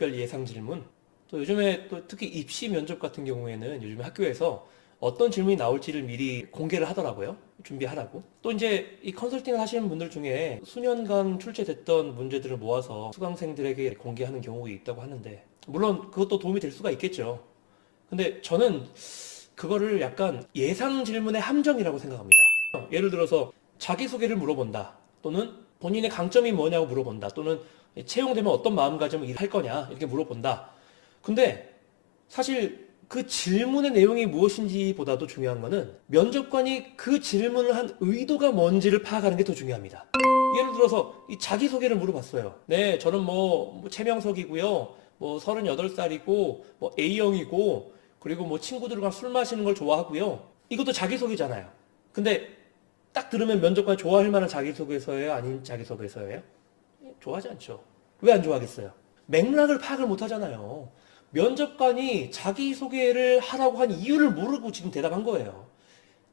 면접별 예상 질문, 또 요즘에 또 특히 입시 면접 같은 경우에는 요즘 학교에서 어떤 질문이 나올지를 미리 공개를 하더라고요. 준비하라고. 또 이제 이 컨설팅을 하시는 분들 중에 수년간 출제됐던 문제들을 모아서 수강생들에게 공개하는 경우가 있다고 하는데, 물론 그것도 도움이 될 수가 있겠죠. 근데 저는 그거를 약간 예상 질문의 함정이라고 생각합니다. 예를 들어서 자기소개를 물어본다. 또는 본인의 강점이 뭐냐고 물어본다. 또는 채용되면 어떤 마음가짐을 할 거냐. 이렇게 물어본다. 근데 사실 그 질문의 내용이 무엇인지 보다도 중요한 거는 면접관이 그 질문을 한 의도가 뭔지를 파악하는 게 더 중요합니다. 예를 들어서 이 자기소개를 물어봤어요. 네, 저는 뭐, 뭐 최명석이고요. 뭐 38살이고 뭐 A형이고 그리고 뭐 친구들과 술 마시는 걸 좋아하고요. 이것도 자기소개잖아요. 근데 딱 들으면 면접관 좋아할 만한 자기소개서예요? 아닌 자기소개서예요? 좋아하지 않죠. 왜 안 좋아하겠어요? 맥락을 파악을 못 하잖아요. 면접관이 자기소개를 하라고 한 이유를 모르고 지금 대답한 거예요.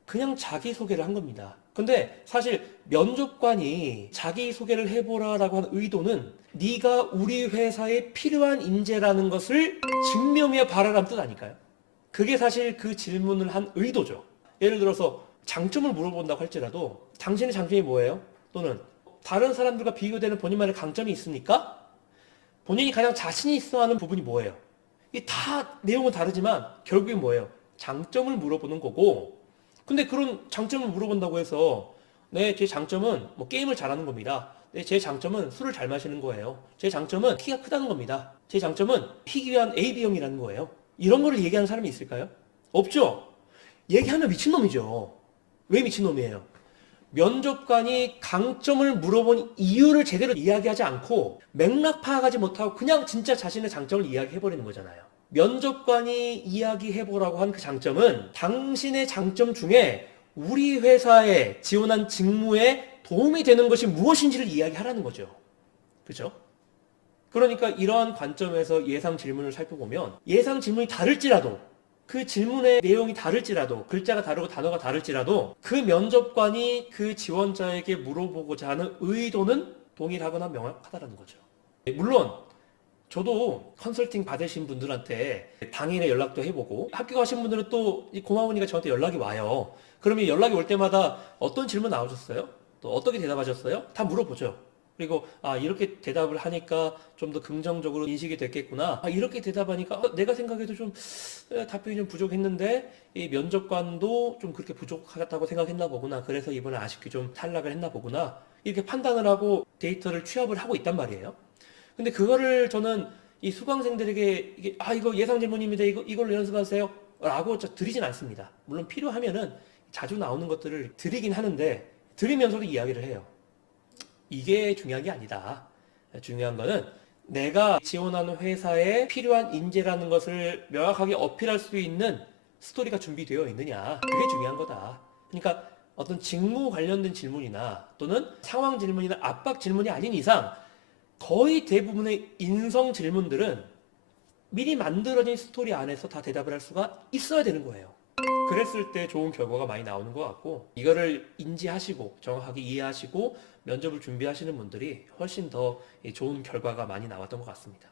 그냥 자기소개를 한 겁니다. 근데 사실 면접관이 자기소개를 해보라라고 한 의도는 네가 우리 회사에 필요한 인재라는 것을 증명해 봐라라는 뜻 아닐까요? 그게 사실 그 질문을 한 의도죠. 예를 들어서 장점을 물어본다고 할지라도 당신의 장점이 뭐예요? 또는 다른 사람들과 비교되는 본인만의 강점이 있습니까? 본인이 가장 자신이 있어 하는 부분이 뭐예요? 이다 내용은 다르지만 결국엔 뭐예요? 장점을 물어보는 거고 근데 그런 장점을 물어본다고 해서 네, 제 장점은 뭐 게임을 잘하는 겁니다. 네, 제 장점은 술을 잘 마시는 거예요. 제 장점은 키가 크다는 겁니다. 제 장점은 희귀한 AB형이라는 거예요. 이런 거를 얘기하는 사람이 있을까요? 없죠? 얘기하면 미친놈이죠. 왜 미친놈이에요? 면접관이 강점을 물어본 이유를 제대로 이야기하지 않고 맥락 파악하지 못하고 그냥 진짜 자신의 장점을 이야기해버리는 거잖아요. 면접관이 이야기해보라고 한 그 장점은 당신의 장점 중에 우리 회사에 지원한 직무에 도움이 되는 것이 무엇인지를 이야기하라는 거죠. 그죠? 그러니까 이러한 관점에서 예상 질문을 살펴보면 예상 질문이 다를지라도 그 질문의 내용이 다를지라도 글자가 다르고 단어가 다를지라도 그 면접관이 그 지원자에게 물어보고자 하는 의도는 동일하거나 명확하다는 거죠. 물론 저도 컨설팅 받으신 분들한테 당일에 연락도 해보고 가신 분들은 또 고마우니까 저한테 연락이 와요. 그러면 연락이 올 때마다 어떤 질문 나오셨어요? 또 어떻게 대답하셨어요? 다 물어보죠. 그리고 아 이렇게 대답을 하니까 좀 더 긍정적으로 인식이 됐겠구나. 아 이렇게 대답하니까 아, 내가 생각해도 좀 에, 답변이 좀 부족했는데 이 면접관도 좀 그렇게 부족하다고 생각했나 보구나. 그래서 이번에 아쉽게 좀 탈락을 했나 보구나. 이렇게 판단을 하고 데이터를 취합을 하고 있단 말이에요. 근데 그거를 저는 이 수강생들에게 이게 아 이거 예상 질문입니다. 이거 이걸로 연습하세요. 라고 저 드리진 않습니다. 물론 필요하면은 자주 나오는 것들을 드리긴 하는데 드리면서도 이야기를 해요. 이게 중요한 게 아니다. 중요한 거는 내가 지원하는 회사에 필요한 인재라는 것을 명확하게 어필할 수 있는 스토리가 준비되어 있느냐. 그게 중요한 거다. 그러니까 어떤 직무 관련된 질문이나 또는 상황 질문이나 압박 질문이 아닌 이상 거의 대부분의 인성 질문들은 미리 만들어진 스토리 안에서 다 대답을 할 수가 있어야 되는 거예요. 그랬을 때 좋은 결과가 많이 나오는 것 같고 이거를 인지하시고 정확하게 이해하시고 면접을 준비하시는 분들이 훨씬 더 좋은 결과가 많이 나왔던 것 같습니다.